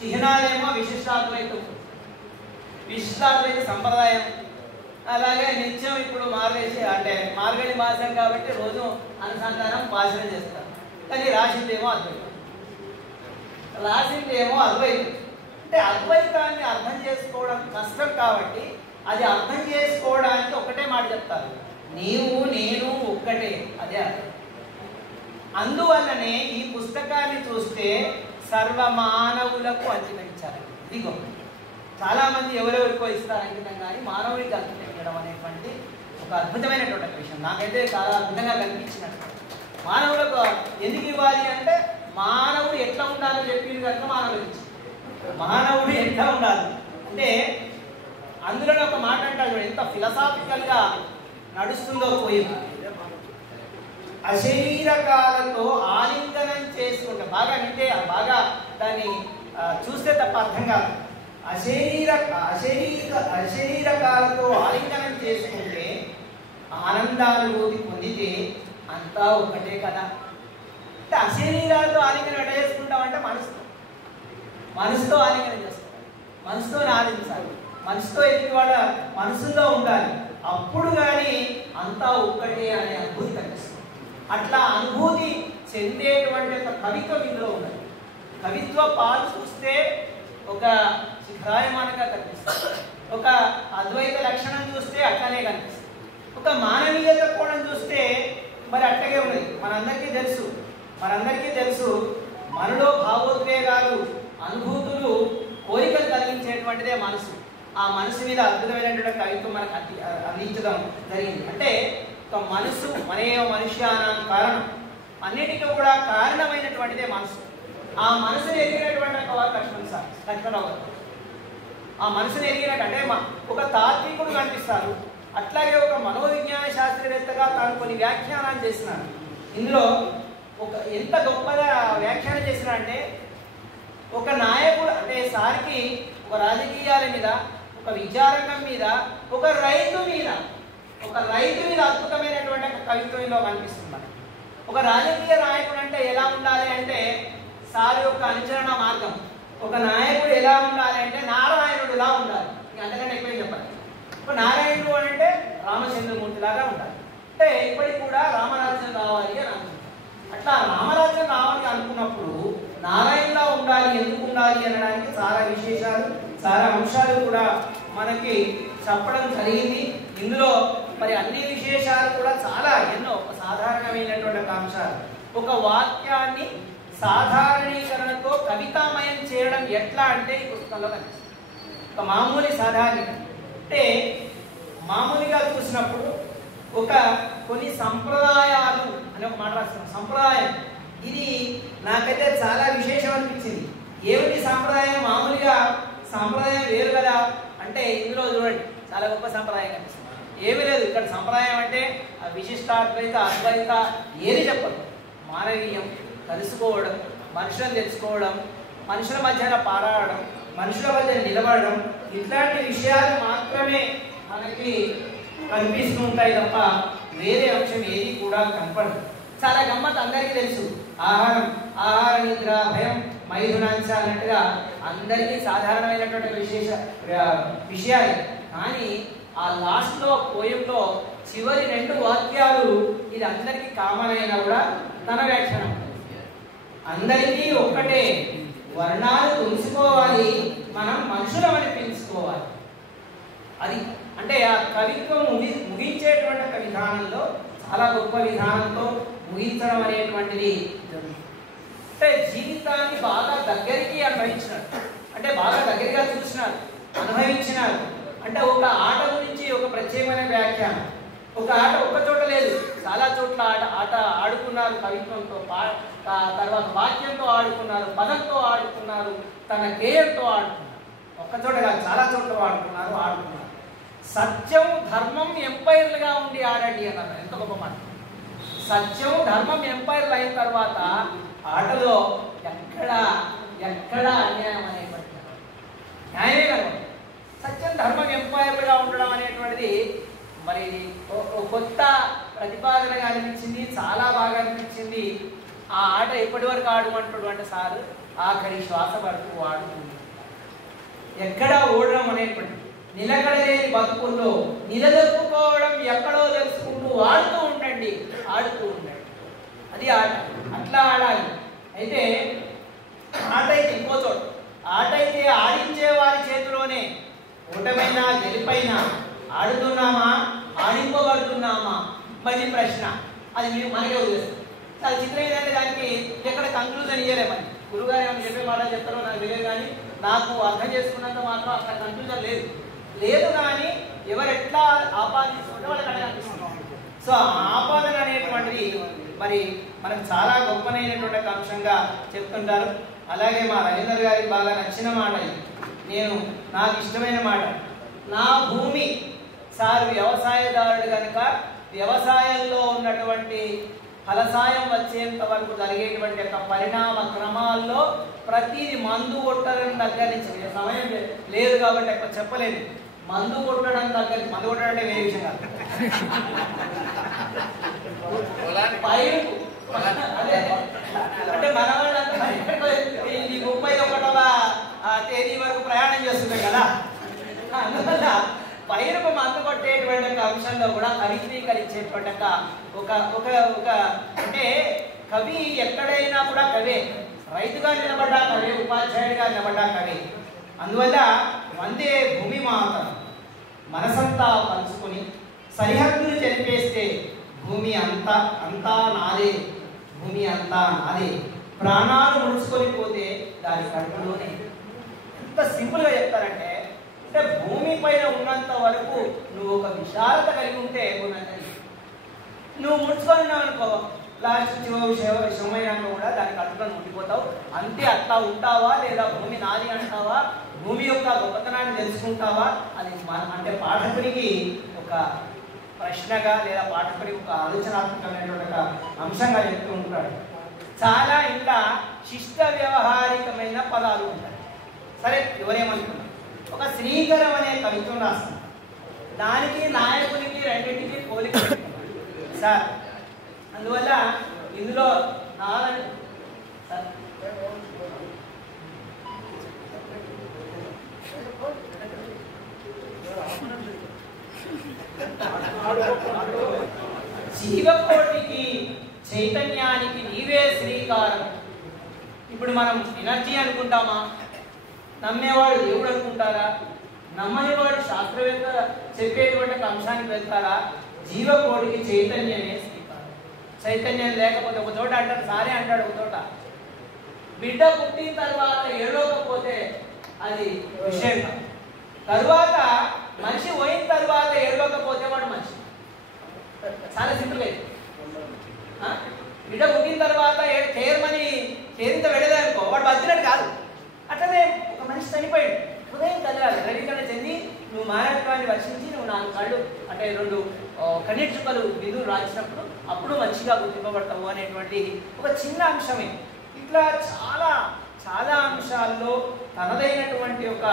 చిహ్నాలేమో విశిష్టాద్వైతం, విశిష్టాద్వైత సంప్రదాయం. అలాగే నిత్యం ఇప్పుడు మార్గేసి అంటే మార్గడి మాసం కాబట్టి రోజు అనుసంధానం భాషణ చేస్తారు. కానీ రాసిందేమో అద్వైతం, రాసిందేమో అద్వైతం. అంటే అద్వైతాన్ని అర్థం చేసుకోవడం కష్టం కాబట్టి అది అర్థం చేసుకోవడానికి ఒకటే మాట చెప్తారు, నీవు నేను ఒక్కటే, అదే అర్థం. అందువల్లనే ఈ పుస్తకాన్ని చూస్తే సర్వమానవులకు అంకితమించారు. ఇది గొప్ప. చాలా మంది ఎవరెవరికో ఇస్తారు అంకితం, కానీ మానవుడికి అంకితం అనేటువంటి ఒక అద్భుతమైనటువంటి విషయం నాకైతే చాలా అద్భుతంగా కనిపించినట్టు. మానవులకు ఎందుకు ఇవ్వాలి అంటే మానవుడు ఎట్లా ఉండాలో చెప్పింది కనుక మానవుడు ఎట్లా ఉండాలి అంటే అందులో ఒక మాట అంటాడు, ఎంత ఫిలసాఫికల్ గా నడుస్తుందో పోయింది. అశరీరకాలతో ఆలింగనం చేసుకుంటే బాగా వింటే బాగా దాన్ని చూస్తే తప్ప అర్థం కాదు. అశరీరకాలతో ఆలింగనం చేసుకుంటే ఆనందానుభూతి పొందితే అంతా ఒకటే కదా. అంటే అశరీరాలతో ఆలింగనం ఎట్లా చేసుకుంటామంటే మనసుతో ఆలింగనం చేస్తాం, మనసుతో ఆలించాలి, మనసుతో ఎదుటి వాళ్ళ మనసులో ఉండాలి. అప్పుడు కానీ అంతా ఒక్కటే అనే అనుభూతి కనిపిస్తుంది. అట్లా అనుభూతి చెందేటువంటి ఒక కవిత్వం ఇందులో ఉన్నది. కవిత్వ పాలు చూస్తే ఒక శిఖరాయమానంగా కనిపిస్తుంది, ఒక అద్వైత లక్షణం చూస్తే అట్లానే కనిపిస్తుంది, ఒక మానవీయత కోణం చూస్తే మరి అట్లాగే ఉన్నది. మనందరికీ తెలుసు మనలో భావోద్వేగాలు, అనుభూతులు, కోరికలు కలిగించేటువంటిదే మనసు. ఆ మనసు మీద అద్భుతమైనటువంటి కవిత్వం మనకు అందించడం జరిగింది. అంటే ఒక మనసు మనుష్యానం కారణం, అన్నిటికీ కూడా కారణమైనటువంటిదే మనసు. ఆ మనసును ఎదిగినటువంటి లక్ష్మణరావు గారు ఆ మనసును ఎదిగినట్టు అంటే ఒక తాత్వికుడు కనిపిస్తారు. అట్లాగే ఒక మనోవిజ్ఞాన శాస్త్రవేత్తగా తాను కొన్ని వ్యాఖ్యానాలు చేసినాడు. ఇందులో ఒక ఎంత గొప్పగా వ్యాఖ్యానం చేసినాడంటే ఒక నాయకుడు అంటే సారికి ఒక రాజకీయాల మీద, ఒక విద్యారంగం మీద, ఒక రైతు మీద అద్భుతమైనటువంటి కవిత్వంలో కనిపిస్తుంది. ఒక రాజకీయ నాయకుడు అంటే ఎలా ఉండాలి అంటే సార్ యొక్క అనుచరణ మార్గం. ఒక నాయకుడు ఎలా ఉండాలి అంటే నారాయణుడులా ఉండాలి, అంతకంటే ఎక్కువ చెప్పాలి. ఒక నారాయణుడు అంటే రామచంద్రమూర్తి లాగా ఉండాలి. అంటే ఇప్పటికి కూడా రామరాజ్యం రావాలి అని అనుకుంటారు. అట్లా రామరాజ్యం రావాలి అనుకున్నప్పుడు నారాయణలా ఉండాలి. ఎందుకు ఉండాలి అనడానికి చాలా విశేషాలు, చాలా అంశాలు కూడా మనకి చెప్పడం జరిగింది. ఇందులో మరి అన్ని విశేషాలు కూడా చాలా ఎన్నో సాధారణమైనటువంటి అంశాలు. ఒక వాక్యాన్ని సాధారణీకరణతో కవితామయం చేయడం ఎట్లా అంటే ఈ పుస్తకంలో కనిపిస్తుంది. ఒక మామూలు సాధారణీకరణ అంటే మామూలుగా చూసినప్పుడు కొన్ని సంప్రదాయాలు అని ఒక మాట రాస్తున్నాం. సంప్రదాయం ఇది నాకైతే చాలా విశేషం అనిపించింది. ఏమిటి సంప్రదాయం? మామూలుగా సంప్రదాయం వేరు కదా అంటే ఇందులో చూడండి చాలా గొప్ప సంప్రదాయం కనిపిస్తుంది. ఏమీ లేదు ఇక్కడ. సంప్రదాయం అంటే విశిష్టాద్వైత, అద్వైత ఏది చెప్పదు. మానవీయం, కలుసుకోవడం, మనుషులను తెచ్చుకోవడం, మనుషుల మధ్యన పారాడడం, మనుషుల మధ్య నిలబడడం, ఇట్లాంటి విషయాలు మాత్రమే మనకి కనిపిస్తూ ఉంటాయి తప్ప వేరే అంశం ఏది కూడా కనపడదు. చాలా గమ్మత్ అందరికీ తెలుసు. ఆహార నిద్ర భయం మైథునాంశ అన్నట్టుగా అందరికీ సాధారణమైనటువంటి విషయాలు. కానీ ఆ లాస్ట్ లో పోయంలో చివరి 2 వాక్యాలు ఇది అందరికీ కామన్ అయినా కూడా తన వ్యాఖ్యానం. అందరికీ ఒక్కటే, వర్ణాలు తులుసుకోవాలి, మనం మనుషులమని పిలుచుకోవాలి. అది అంటే ఆ కవిత్వం ముగించేటువంటి విధానంలో చాలా గొప్ప విధానంతో ముగించడం అనేటువంటిది అంటే జీవితాన్ని బాగా దగ్గరికి అనుభవించినారు. అంటే బాగా దగ్గరగా చూసినారు, అనుభవించినారు. అంటే ఒక ఆట గురించి ఒక ప్రత్యేకమైన వ్యాఖ్యానం. ఒక ఆట ఒక్క చోట లేదు, చాలా చోట్ల ఆట ఆడుకున్నారు. కవిత్వంతో, తర్వాత వాక్యంతో ఆడుకున్నారు, పదంతో ఆడుకున్నారు, తన గేయంతో ఆడుకున్నారు. ఒక్క చోట కాదు, చాలా చోట్ల ఆడుకున్నారు. సత్యం ధర్మం ఎంపైర్లుగా ఉండి ఆడండి అన్నారు. ఎంత గొప్ప మాట. సత్యం ధర్మం ఎంపైర్లు అయిన తర్వాత ఆటలో ఎక్కడ అన్యాయం అనేటువంటి న్యాయమే కనుక సత్యం ధర్మం ఎంపైర్లుగా ఉండడం అనేటువంటిది మరి కొత్త ప్రతిపాదనగా అనిపించింది. చాలా బాగా అనిపించింది. ఆ ఆట ఎప్పటి వరకు ఆడమంటాడు అంటే సార్ ఆఖరి శ్వాస వరకు ఆడుతుంది. ఎక్కడా ఓడడం అనేటువంటి నిలకడలేని బతుకుల్లో నిలదొక్కుకోవడం ఎక్కడో తెలుసుకుంటూ ఆడుతూ ఉండండి, ఆడుతూ ఉండండి. అది ఆట, అట్లా ఆడాలి. అయితే ఆట అయితే ఇంకో చోట, ఆట అయితే ఆడించే వారి చేతిలోనే. ఓటమైనా గెలిపైనా ఆడుతున్నామా ఆడింపబడుతున్నామా మళ్ళీ ప్రశ్న. అది మీరు మనకే వదిలేస్తారు. చాలా చిత్రం ఏంటంటే దానికి ఎక్కడ కంక్లూజన్ ఇయ్యలేమని. గురుగారు ఏమైనా చెప్పే మాటలు చెప్తారో నాకు తెలియదు, కానీ నాకు అర్థం చేసుకున్నంత మాత్రం అక్కడ కంక్లూజన్ లేదు. కానీ ఎవరు ఎట్లా ఆపాదిస్తుంటే వాళ్ళకి అక్కడ కనిపిస్తున్నాం. సో ఆపాదన అనేటువంటిది మరి మనకు చాలా గొప్పనైనటువంటి అంశంగా చెప్తుంటారు. అలాగే మా రవీంద్ర గారికి బాగా నచ్చిన మాట ఇది, నాకు ఇష్టమైన మాట. నా భూమి సార్ వ్యవసాయదారుడు కనుక వ్యవసాయంలో ఉన్నటువంటి ఫలసాయం వచ్చేంత వరకు జరిగేటువంటి యొక్క పరిణామ క్రమాల్లో ప్రతిది మందు కొట్టడం దగ్గర నుంచి, సమయం లేదు కాబట్టి ఎక్కువ చెప్పలేదు, మందు కొట్టడం దగ్గర, మందు కొట్టడం అంటే వేరే విషయం కాదు, పైరు అదే అంటే మన వాళ్ళంతా 31వ తేదీ వరకు ప్రయాణం చేస్తున్నాయి కదా, అందువల్ల పైరుకు మందు కొట్టేటువంటి అంశంలో కూడా కవిత్రీకరించేటువంటి ఒక ఒక ఒక అంటే కవి ఎక్కడైనా కూడా కవే, రైతుగా నిలబడ్డా కవే, ఉపాధ్యాయుడిగా నిలబడ్డా కవే. అందువల్ల వందే భూమి మాత మనసంతా పంచుకొని సరిహద్దులు చెరిపేస్తే భూమి అంతా నాదే, భూమి అంతా నాదే, ప్రాణాలు ముడుచుకొని పోతే దాని కడుపులోనే. ఎంత సింపుల్గా చెప్తారంటే, అంటే భూమి పైన ఉన్నంత వరకు నువ్వు ఒక విశాలత కలిగి ఉంటే నువ్వు ముడుచుకొని ఉన్నావు అనుకో, లాస్ట్ విషయమైనాక కూడా దాని కడుపులో ఉండిపోతావు. అంతే, అట్లా ఉంటావా లేదా భూమి నాది అంటావా, భూమి యొక్క గొప్పతనాన్ని తెలుసుకుంటావా? అది అంటే పాఠకునికి ఒక ప్రశ్నగా లేదా పాఠకుడికి ఒక ఆలోచనాత్మకమైనటువంటి ఒక అంశంగా చెప్తూ ఉంటాడు. చాలా ఇంకా శిష్ట వ్యవహారికమైన పదాలు ఉంటాయి. సరే, ఎవరేమనుకున్నారు, ఒక శ్రీకరం అనే కవిత్వం రాస్తాం, దానికి నాయకునికి రెండింటికి పోలిక సార్. అందువల్ల ఇందులో జీవకోటికి చైతన్యానికి నీవే శ్రీకారం. ఇప్పుడు మనం ఎనర్జీ అనుకుంటామా? నమ్మేవాడు దేవుడు అనుకుంటారా? నమ్మనివాడు శాస్త్రవేత్త చెప్పేటువంటి అంశానికి వెళ్తారా? జీవకోటికి చైతన్యమే శ్రీకారం. చైతన్యం లేకపోతే, ఒక చోట అంటాడు, సారే అంటాడు ఒక చోట, బిడ్డ పుట్టిన తర్వాత ఏడవకపోతే అది విషయం. తరువాత మనిషి పోయిన తర్వాత ఏడవకపోతే వాడు మనిషి. చాలా సింపుల్గా, బిడ్డ పుట్టిన తర్వాత తేరింత వెళ్ళదనుకో వాడు బతికినట్టు కాదు. అట్లనే ఒక మనిషి చనిపోయాడు, హృదయం కదలాలి, నవీకరణ చెంది నువ్వు మానవత్వాన్ని వర్షించి నువ్వు 4 కాళ్ళు అంటే 2 కన్నీటి చుక్కలు విధులు రాసినప్పుడు అప్పుడు మంచిగా గుర్తింపబడతావు అనేటువంటి ఒక చిన్న అంశమే. ఇట్లా చాలా చాలా అంశాల్లో తనదైనటువంటి ఒక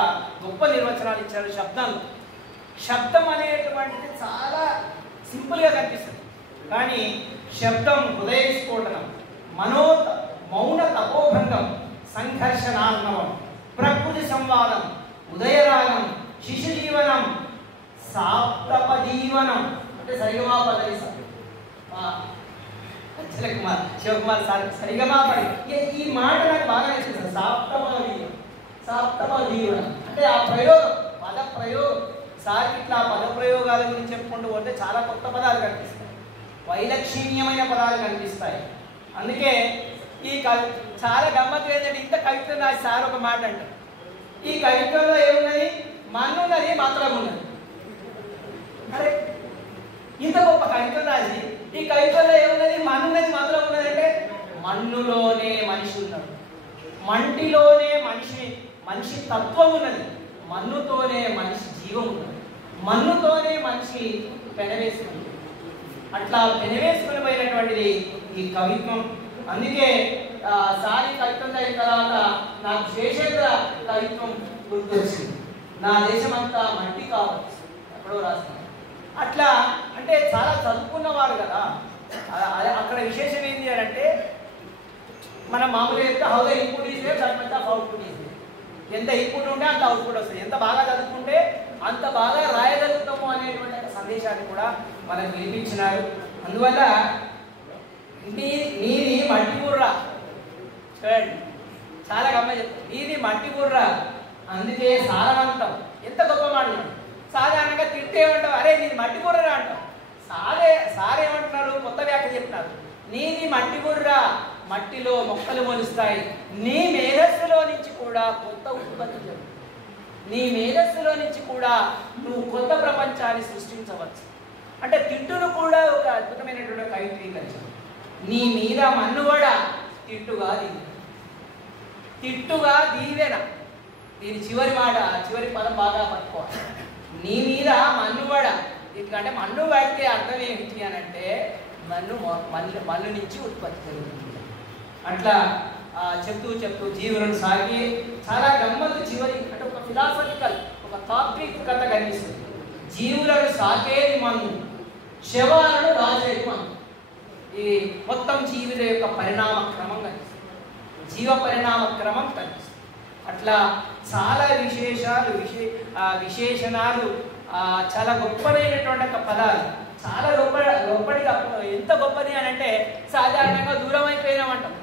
గొప్ప నిర్వచనాలు ఇచ్చాడు శబ్దంలో. శబ్దం అనేటువంటిది చాలా సింపుల్గా కనిపిస్తుంది, కానీ శబ్దం హృదయ స్ఫోటనం, మౌన తపోభంగం, సంఘర్షణార్ణవం, ప్రకృతి సంవాదం, ఉదయరాగం, శిశు జీవనం, సాప్తపజీవనం అంటే సరిగమా పదవి కుమార్ శివకుమార్ సార్ సరిగమా పడి ఈ మాట నాకు బాగా నచ్చింది. సాప్తపజీవనం అంటే ఆ ప్రయోగం, పద ప్రయోగం. సార్కి ఇట్లా పద ప్రయోగాల గురించి చెప్పుకుంటూ పోతే చాలా కొత్త పదాలు కనిపిస్తాయి, వైలక్షణ్యమైన పదాలు కనిపిస్తాయి. అందుకే ఈ చాలా గమ్మత్తు ఏంటంటే, ఇంత కవిత్వం రాసి సార్ ఒక మాట అంటారు, ఈ కవిత్వంలో ఏమున్నది? మన్నున్నది, మాత్రం ఉన్నది. అరే, ఇంత గొప్ప కవిత్వం రాసి ఈ కవిత్వంలో ఏమున్నది? మన్నున్నది, మాత్రం ఉన్నది. అంటే మన్నులోనే మనిషి ఉన్నాడు, మంటిలోనే మనిషి తత్వం ఉన్నది, మన్నుతోనే మనిషి జీవం ఉన్నది, మన్నుతోనే మనిషి పెనవేసుకుంది. అట్లా పెనవేసుకుని పోయినటువంటిది ఈ కవిత్వం. అందుకే సారి కవిత్వం అయిన తర్వాత నాకు శేషేంద్ర కవిత్వం గుర్తొచ్చింది. నా దేశమంతా మట్టి కావచ్చు, ఎక్కడో రాస్తాను. అట్లా అంటే చాలా చదువుకున్నవారు కదా. అక్కడ విశేషం ఏంటి అంటే, మనం మామూలుగా చెప్తే how the input is there that much of output is there. ఎంత ఇన్పుట్ ఉంటే అంత అవుట్పుట్ వస్తుంది, ఎంత బాగా చదువుకుంటే అంత బాగా రాయగలుగుతాము అనేటువంటి సందేశాన్ని కూడా మనకు వినిపించినారు. అందువల్ల నీది మట్టి బుర్ర, చూడండి చాలా గమ్మ చెప్తాను, నీది మట్టి బుర్ర అందుకే సారవంతం. ఎంత గొప్ప మాట. సాధారణంగా తిట్టేమంటావు, అరే నీది మట్టి బుర్రరా అంటావు. సార్ ఏమంటున్నారు, కొత్త వ్యాఖ్య చెప్తున్నారు, నీది మట్టి బుర్ర, మట్టిలో మొక్కలు మొలుస్తాయి, నీ మేధస్సులో నుంచి కూడా కొత్త ఉత్పత్తి జరుగుతుంది, నీ మేధస్సులో నుంచి కూడా నువ్వు కొత్త ప్రపంచాన్ని సృష్టించవచ్చు. అంటే తిట్టును కూడా ఒక అద్భుతమైనటువంటి కవిత్రీకరించారు. నీ మీద మన్నువడ తిట్టుగా దీవెన, తిట్టుగా దీవెన. దీని చివరి మాట, చివరి పదం బాగా పట్టుకోవాలి. నీ మీద మన్నువడ, ఎందుకంటే మన్ను పడితే అర్థం ఏమిటి అని అంటే మన్ను నుంచి ఉత్పత్తి జరుగుతుంది. అట్లా చెప్తూ జీవులను సాగి చాలా గమ్మత్తు చివరి అంటే ఒక ఫిలాసఫికల్ ఒక తాత్వికత కనిపిస్తుంది. జీవులను సాకేది మన్ను, శవాలను రాజేది మన్ను. ఈ మొత్తం జీవుల యొక్క పరిణామ క్రమం కనిపిస్తుంది, జీవ పరిణామ క్రమం కనిపిస్తుంది. అట్లా చాలా విశేషణాలు చాలా గొప్పదైనటువంటి ఒక పదాలు, చాలా గొప్పడిగా. ఎంత గొప్పది అని అంటే సాధారణంగా దూరం అయిపోయినామంటాం,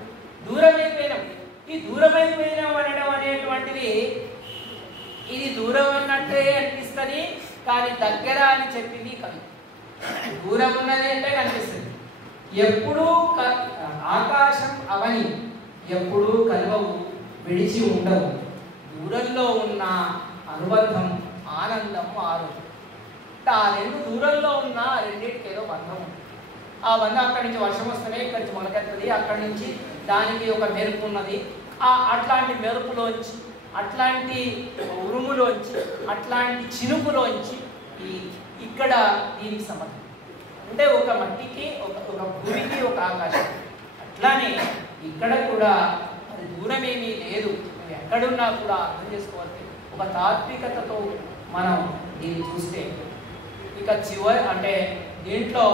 దూరం అయిపోయినాం. ఈ దూరం అయిపోయినాం అనడం అనేటువంటిది ఇది దూరం అన్నట్టే అనిపిస్తుంది, కానీ దగ్గర అని చెప్పింది కవి. దూరం ఉన్నది అంటే కనిపిస్తుంది. ఎప్పుడూ ఆకాశం అవని, ఎప్పుడూ కలువవు విడిచి ఉండవు, దూరంలో ఉన్న అనుబంధం ఆనందం ఆరోగ్యం. ఆ రెండు దూరంలో ఉన్న రెండింటికి ఏదో బంధం ఉంది. ఆ బంధం అక్కడి నుంచి వర్షం వస్తేనే ఇక్కడి నుంచి మొలకెత్తది, అక్కడి నుంచి దానికి ఒక మెరుపు ఉన్నది. అట్లాంటి మెరుపులోంచి, అట్లాంటి ఉరుములోంచి, అట్లాంటి చినుకులోంచి ఇక్కడ దీనికి సంబంధం అంటే ఒక మట్టికి ఒక భూమికి ఒక ఆకాశం. అట్లానే ఇక్కడ కూడా అది దూరమేమీ లేదు, నువ్వు ఎక్కడున్నా కూడా అర్థం చేసుకోవాలి. ఒక తాత్వికతతో మనం దీన్ని చూస్తే ఇక అంటే దీంట్లో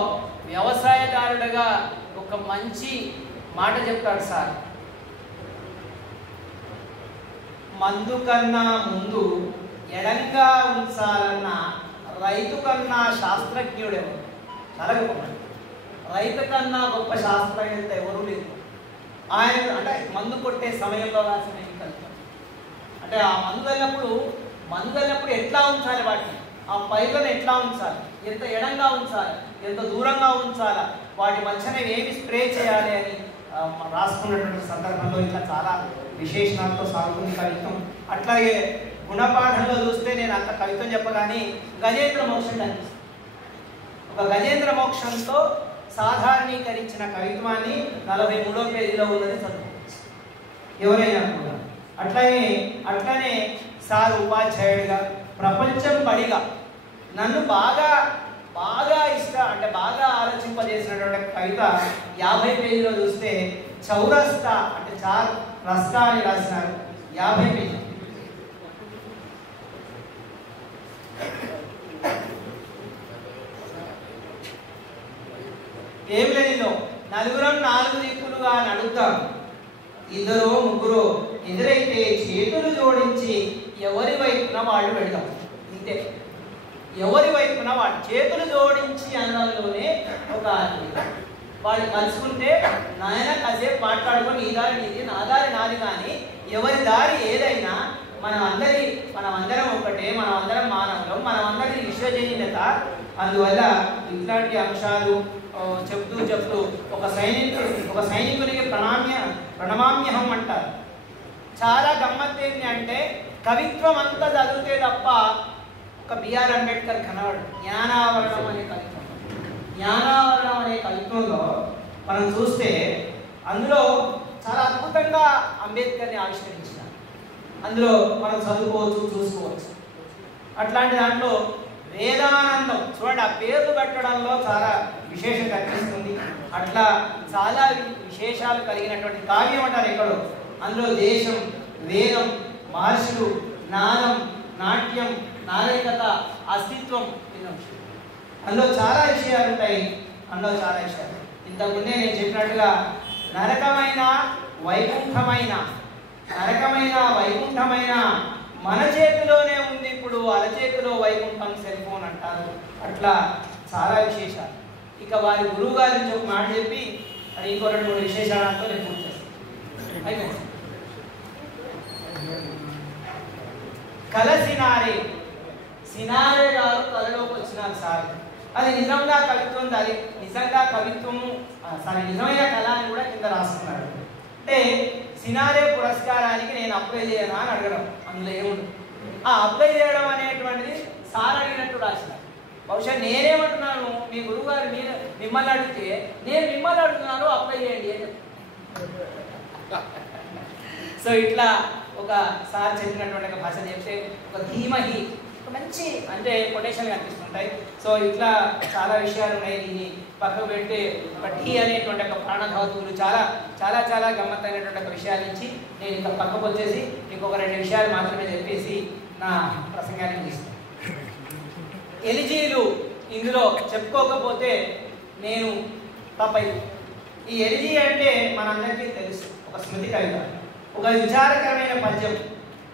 వ్యవసాయదారుడుగా ఒక మంచి మాట చెప్తాడు సార్. మందు కన్నా ముందు ఎడంగా ఉంచాలన్న రైతు కన్నా శాస్త్రజ్ఞుడెవరు. చాలా గొప్ప, రైతు కన్నా గొప్ప శాస్త్రజ్ఞత ఎవరు లేదు. ఆయన అంటే మందు కొట్టే సమయంలో రాసిన అంటే ఆ మందు వెళ్ళినప్పుడు ఎట్లా ఉంచాలి, వాటిని ఆ పైర్లను ఎట్లా ఉంచాలి, ఎంత ఎడంగా ఉంచాలి, ఎంత దూరంగా ఉంచాలి, వాటి మధ్యన ఏమి స్ప్రే చేయాలి అని రాసుకున్నటువంటి సందర్భంలో ఇట్లా చాలా విశేషణాలతో సాగుతుంది కవిత్వం. అట్లాగే గుణపాఠంలో చూస్తే నేను అంత కవిత్వం చెప్పగానే గజేంద్ర మోక్షం కనిపిస్తుంది. ఒక గజేంద్ర మోక్షంతో సాధారణీకరించిన కవిత్వాన్ని 43వ పేజీలో ఉన్నది చదువుకోవచ్చు ఎవరైనా కూడా. అట్లనే సార్ ఉపాధ్యాయుడిగా ప్రపంచం పడిగా నన్ను బాగా అంటే బాగా ఆలోచింపజేసినటువంటి కవిత 50 పేజీలో చూస్తే చౌరస్తా అంటే చార్ రస్తా అని రాసినారు. 50 పేజీ. ఏం లేదు, నలుగురం 4 దిక్కులుగా నడుద్దాం, ఇద్దరు ముగ్గురు ఎదురైతే చేతులు జోడించి ఎవరి వైపున వాళ్ళు వెళ్దాం. ఇంతే, ఎవరి వైపున వాళ్ళు చేతులు జోడించి అనడంలోనే ఒక వాళ్ళు కలుసుకుంటే నాయన కాసేపు మాట్లాడుకొని నీ దారి నీది నా దారి నాది, కానీ ఎవరి దారి ఏదైనా మనమందరం ఒకటే, మనమందరం మానవులం, మనమందరి విశ్వజనీయత. అందువల్ల ఇట్లాంటి అంశాలు చెప్తూ ఒక సైనికునికి ప్రణమామ్యహం అంటారు. చాలా గమ్మత్తు ఏంటి అంటే కవిత్వం అంతా చదివితే తప్ప ఒక బిఆర్ అంబేద్కర్ కనవాడు. జ్ఞానావరణం అనే కవిత్వంలో మనం చూస్తే అందులో చాలా అద్భుతంగా అంబేద్కర్ని ఆవిష్కరించారు. అందులో మనం చదువుకోవచ్చు, చూసుకోవచ్చు. అట్లాంటి దాంట్లో వేదానందం చూడండి, ఆ పేర్లు పెట్టడంలో చాలా విశేషం కనిపిస్తుంది. అట్లా చాలా విశేషాలు కలిగినటువంటి కావ్యం అంటారు ఎక్కడో. అందులో దేశం, వేదం, మహర్షులు, నాదం, నాట్యం, నాగరికత, అస్తిత్వం, అందులో చాలా విషయాలు ఉంటాయి. ఇంతకుముందే నేను చెప్పినట్టుగా నరకమైన వైకుంఠమైన నరకమైన వైకుంఠమైన మన చేతిలోనే ఉంది. ఇప్పుడు అరచేతిలో వైకుంఠం సెల్ ఫోన్ అంటారు. అట్లా చాలా విశేషాలు. ఇక వారి గురువు గారి నుంచి ఒక మాట చెప్పి అది ఇంకో 2-3 విశేషాలతో నేను పూర్తి చేస్తాను. అయితే కల సినారే గారు కళలోకి వచ్చినారు సార్. అది నిజంగా కవిత్వం, అది నిజంగా కవిత్వము నిజమైన కళ అని కూడా కింద రాసుకున్నాడు. అంటే సినారే పురస్కారానికి నేను అప్లై చేయనా అని అడగడం, అందులో ఏముంది అప్లై చేయడం అనేటువంటిది సార్ అడిగినట్టు రాసినారు. బహుశా నేనేమంటున్నాను, మీ గురువు గారు మిమ్మల్ని అడిగితే నేను మిమ్మల్ని అడుగుతున్నాను అప్లై చేయండి అని. సో ఇట్లా ఒక సార్ చెప్పినటువంటి ఒక భాష చెప్తే ఒక ధీమహి మంచి అంటే కొటేషన్ కనిపిస్తుంటాయి. సో ఇట్లా చాలా విషయాలు ఉన్నాయి. దీన్ని పక్కకు పెట్టి ఒక టీ అనేటువంటి ఒక ప్రాణధాతువులు చాలా చాలా చాలా గమ్మత్తైనటువంటి ఒక విషయాలు ఇచ్చి నేను ఇంకా పక్కకు వచ్చేసి మీకు ఒక 2 విషయాలు మాత్రమే చెప్పేసి నా ప్రసంగానికి తీస్తాను. ఎలిజీలు ఇందులో చెప్పుకోకపోతే నేను తప్పై. ఈ ఎలిజీ అంటే మనందరికీ తెలుసు, ఒక స్మృతి కవిత, ఒక విచారకరమైన పద్యం,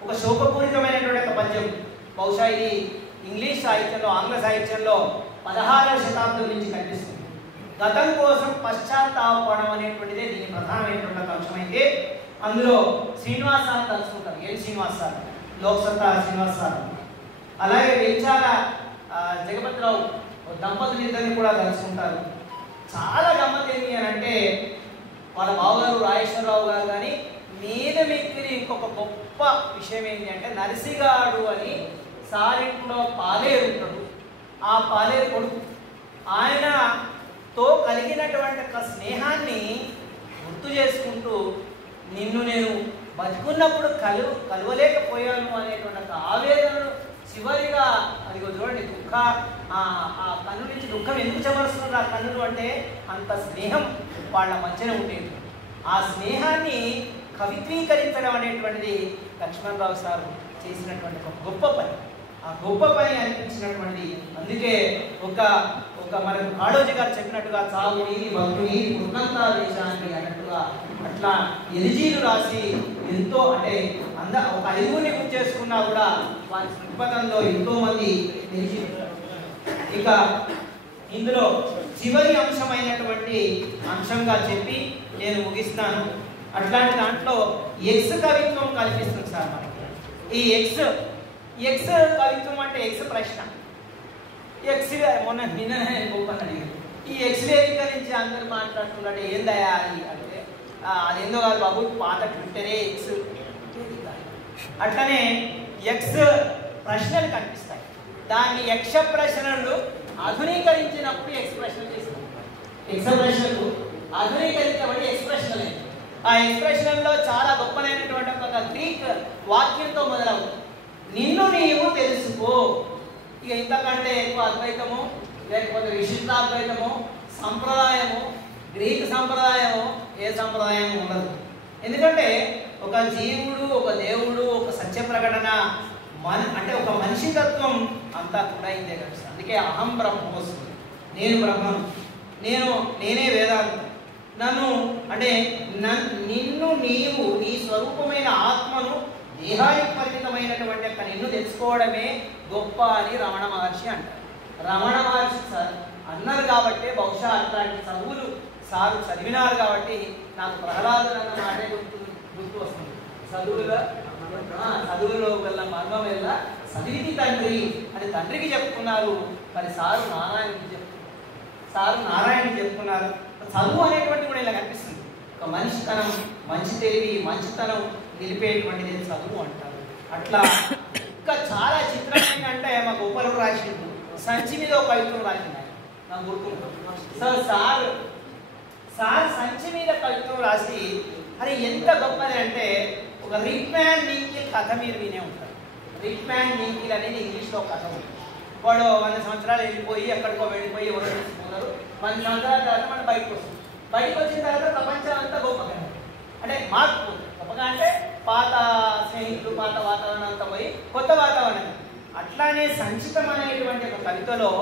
ఒక శోకపూరితమైనటువంటి ఒక పద్యం. బహుశా ఇది ఇంగ్లీష్ సాహిత్యంలో, ఆంగ్ల సాహిత్యంలో 16వ శతాబ్దం నుంచి కనిపిస్తుంది. గతం కోసం పశ్చాత్తాపడం అనేటువంటిదే దీని ప్రధానమైనటువంటి అంశం. అయితే అందులో శ్రీనివాస్ సార్ తలుచుకుంటారు. L Srinivas sir, Loksatta Srinivas sir, అలాగే వెల్చాల జగపతిరావు దంపతులు ఇద్దరిని కూడా తలుచుకుంటారు. చాలా గమ్మత్ ఏంటి అని అంటే వాళ్ళ బావగారు రాజేశ్వరరావు గారు కానీ మీద మిక్కిలి ఇంకొక గొప్ప విషయం ఏంటి అంటే నరసిగాడు అని సారింట్లో పాలేరు ఉంటాడు. ఆ పాలేరు కొడుకు ఆయనతో కలిగినటువంటి ఒక స్నేహాన్ని గుర్తు చేసుకుంటూ నిన్ను నేను బతుకున్నప్పుడు కలవలేకపోయాను అనేటువంటి ఒక ఆవేదనను చివరిగా అదిగో చూడండి ఆ కన్ను నుంచి దుఃఖం ఎందుకు చెమరుస్తుంది ఆ కన్నులు అంటే అంత స్నేహం వాళ్ళ మధ్యన ఉండేది. ఆ స్నేహాన్ని కవిత్వీకరించడం అనేటువంటిది లక్ష్మణరావు సార్ చేసినటువంటి ఒక గొప్ప పని. ఆ గొప్ప పని అనిపించినటువంటిది. అందుకే ఒక మనకు కాళోజీ గారు చెప్పినట్టుగా చావు నీది భక్తుని ఉన్నంతా దేశాన్ని అన్నట్టుగా అట్లా ఎలిజీలు రాసి ఎంతో అంటే ఒక 5గురిని గుర్తు చేసుకున్నా కూడా వారి దృక్పథంలో ఎంతో మంది ఎలిజీలు. ఇక ఇందులో చివరి అంశమైనటువంటి అంశంగా చెప్పి నేను ముగిస్తాను. అట్లాంటి దాంట్లో ఎక్స్ కవిత్వం కల్పిస్తుంది సార్ మనకి. ఈ ఎక్స్ కవిత్వం అంటే ఎక్స్ ప్రశ్న, ఎక్స్ నిన్న గొప్పని అడిగారు. ఈ ఎక్స్ వేదిక నుంచి అందరు మాట్లాడుతున్నట్టు ఏందయ్యా అది అంటే అదేందో కాదు బాబు, పాత ట్విట్టరే ఎక్స్. అట్లనే ఎక్స్ ప్రశ్నలు కనిపిస్తాయి. దాన్ని యక్ష ప్రశ్నలు ఆధునీకరించినప్పుడు ఎక్స్ప్రెషన్ చేస్తాం. ఎక్స్ప్రెషన్లు ఆధునీకరించబడి ఎక్స్ప్రెషన్లు. ఆ ఎక్స్ప్రెషన్లో చాలా గొప్పనైనటువంటి ఒక గ్రీక్ వాక్యంతో మొదలవుతుంది. నిన్ను నీవు తెలుసుకో. ఇక ఇంతకంటే ఎక్కువ అద్వైతము లేకపోతే విశిష్టాద్వైతము సంప్రదాయము, గ్రీక్ సంప్రదాయము ఏ సంప్రదాయము ఉండదు. ఎందుకంటే ఒక జీవుడు, ఒక దేవుడు, ఒక సత్య ప్రకటన అంటే ఒక మనిషి తత్వం అంతా కూడా ఇంతే కనిపిస్తుంది. అందుకే అహం బ్రహ్మోస్మి, నేను బ్రహ్మను, నేనే వేదాంతం. నన్ను అంటే నిన్ను నీవు నీ స్వరూపమైన ఆత్మను దేహానికి పరిమితమైనటువంటి యొక్క నిన్ను తెలుసుకోవడమే గొప్ప అని రమణ మహర్షి అంటారు. రమణ మహర్షి సార్ అన్నారు కాబట్టి బహుశా అట్లాంటి చదువులు సారు చదివినారు కాబట్టి నాకు ప్రహ్లాదులన్న మాటే గుర్తు వస్తుంది. చదువులో వల్ల మర్మం వల్ల చదివితి తండ్రి అని తండ్రికి చెప్పుకున్నారు. మరి సారు నారాయణుడికి చెప్పుకున్నారు. చదువు అనేటువంటి కూడా ఇలా కనిపిస్తుంది. ఒక మనిషితనం, మంచి తెలివి, మంచితనం నిలిపేటువంటిది చదువు అంటారు. అట్లా ఇంకా చాలా చిత్రం ఏంటంటే మా గోపాలు రాసిండు సంచి మీద ఒక కవిత్వం రాసింది. నాకు గుర్తు సార్ సంచి మీద కవిత్వం రాసి అది ఎంత గొప్పది అంటే ఒక రిక్ మ్యాన్ నీకిల్ కథ మీరు వినే ఉంటారు. రిక్ మ్యాన్ నీకిల్ అనేది ఇంగ్లీష్లో కథ ఉంటుంది. వాడు 100 సంవత్సరాలు వెళ్ళిపోయి ఎక్కడికో వెళ్ళిపోయి ఎవరో తీసుకున్నారు. 100 సంవత్సరాల తర్వాత మనం బయటకు వస్తుంది. బయటకు వచ్చిన తర్వాత ప్రపంచం అంతా గొప్పగా అంటే మార్పు. గొప్పగా అంటే పాత స్నేహితులు, పాత వాతావరణం అంతా పోయి కొత్త వాతావరణం. అట్లానే సంచితం అనేటువంటి ఒక కవితలో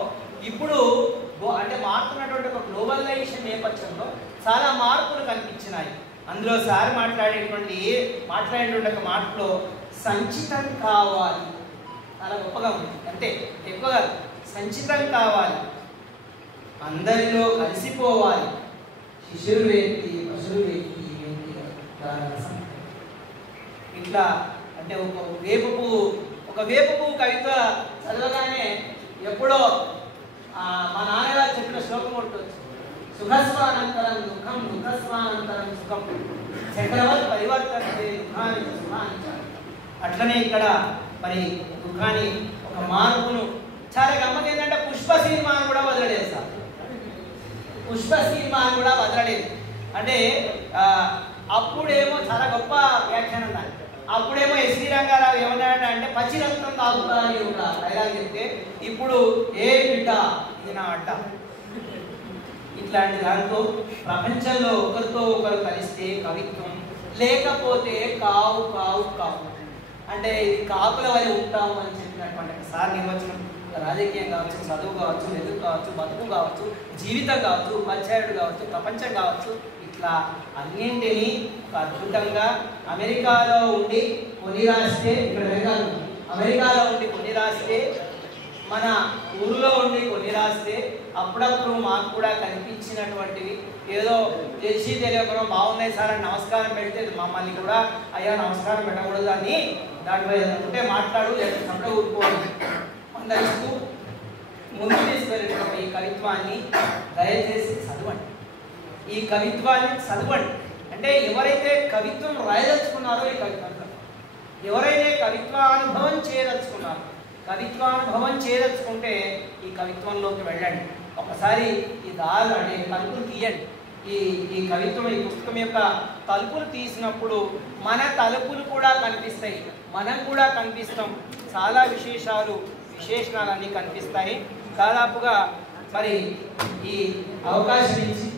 ఇప్పుడు అంటే మారుతున్నటువంటి ఒక గ్లోబలైజేషన్ నేపథ్యంలో చాలా మార్పులు కనిపించినాయి. అందులో సార్ మాట్లాడేటువంటి ఒక మాటలో సంచితం కావాలి, చాలా గొప్పగా ఉంది. అంతే, ఎక్కువగా సంచితం కావాలి, అందరిలో కలిసిపోవాలి, శిశురు వ్యక్తి పశువు వ్యక్తి ఇట్లా. అంటే ఒక వేపపు కవిత చదవగానే ఎప్పుడో మా నాన్నగారు చెప్పిన శ్లోకం కొట్టవచ్చు, సుఖస్వానంతరం దుఃఖం దుఃఖస్వానంతరం సుఖం చక్రవత్ పరివర్తనతే దుఃఖాన్ని సుఖాన్ని. అట్లనే ఇక్కడ మరి దుఃఖాన్ని ఒక మార్పును చాలా గమ్మకి ఏంటంటే పుష్ప సినిమాను కూడా వదలలేదు సార్, పుష్ప సినిమాను కూడా వదలలేదు. అంటే అప్పుడేమో చాలా గొప్ప వ్యాఖ్యానం దాన్ని. అప్పుడేమో ఎస్వి రంగారావు ఏమన్నాడంటే పచ్చి రక్తం తాగుతాని కూడా డైలాగ్ చెప్తే, ఇప్పుడు ఏ బిడ్డ ఇది నా అడ్డ. ఇట్లాంటి దాంతో ప్రపంచంలో ఒకరితో ఒకరు కలిస్తే కవిత్వం, లేకపోతే కావు కావు కావు. అంటే ఇది కాపుల వల్ల ఉంటాము అని చెప్పినటువంటి సార్ నిర్వచనం. రాజకీయం కావచ్చు, చదువు కావచ్చు, వెలుగు కావచ్చు, బతుకు కావచ్చు, జీవితం కావచ్చు, ఉపాధ్యాయుడు కావచ్చు, ప్రపంచం కావచ్చు, ఇట్లా అన్నింటినీ ఒక అద్భుతంగా అమెరికాలో ఉండి కొన్ని రాస్తే, ఇక్కడ అమెరికాలో ఉండి కొన్ని రాస్తే, మన ఊరిలో ఉండి కొన్ని రాస్తే, అప్పుడప్పుడు మాకు కూడా కనిపించినటువంటివి ఏదో తెలిసి తెలియకుండా బాగున్నాయి సార్ అని నమస్కారం పెడితే మమ్మల్ని కూడా అయ్యా నమస్కారం పెట్టకూడదు అని దాంట్లో ఉంటే మాట్లాడు లేకపోతే ఊరుకోవాలి అందరిస్తూ ముందు తీసుకెళ్ళినటువంటి ఈ కవిత్వాన్ని దయచేసి చదవండి. ఈ కవిత్వాన్ని చదవండి. అంటే ఎవరైతే కవిత్వం రాయదలుచుకున్నారో ఈ కవిత్వం, ఎవరైతే కవిత్వానుభవం చేయదలుచుకుంటే ఈ కవిత్వంలోకి వెళ్ళండి. ఒకసారి ఈ దారి అనే తలుపులు తీయండి. ఈ కవిత్వం, ఈ పుస్తకం యొక్క తలుపులు తీసినప్పుడు మన తలుపులు కూడా కనిపిస్తాయి, మనం కూడా కనిపిస్తాం. చాలా విశేషణాలన్నీ కనిపిస్తాయి. దాదాపుగా మరి ఈ అవకాశం ఇచ్చి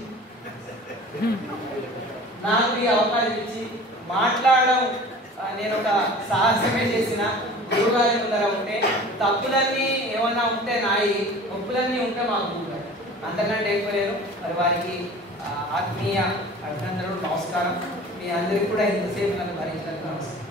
నాకు ఈ అవకాశం ఇచ్చి మాట్లాడడం నేను ఒక సాహసమే చేసిన. గురువుగారి ముందర ఉంటే తప్పులన్నీ ఏమన్నా ఉంటే నాయి, ఒప్పులన్నీ ఉంటే మా గురువుగారు, అంతకంటే ఎక్కువ లేదు. మరి వారికి ఆత్మీయ అభినందనలు, నమస్కారం. మీ అందరికీ కూడా ఇంతసేపు నన్ను భరించినందుకు నమస్కారం.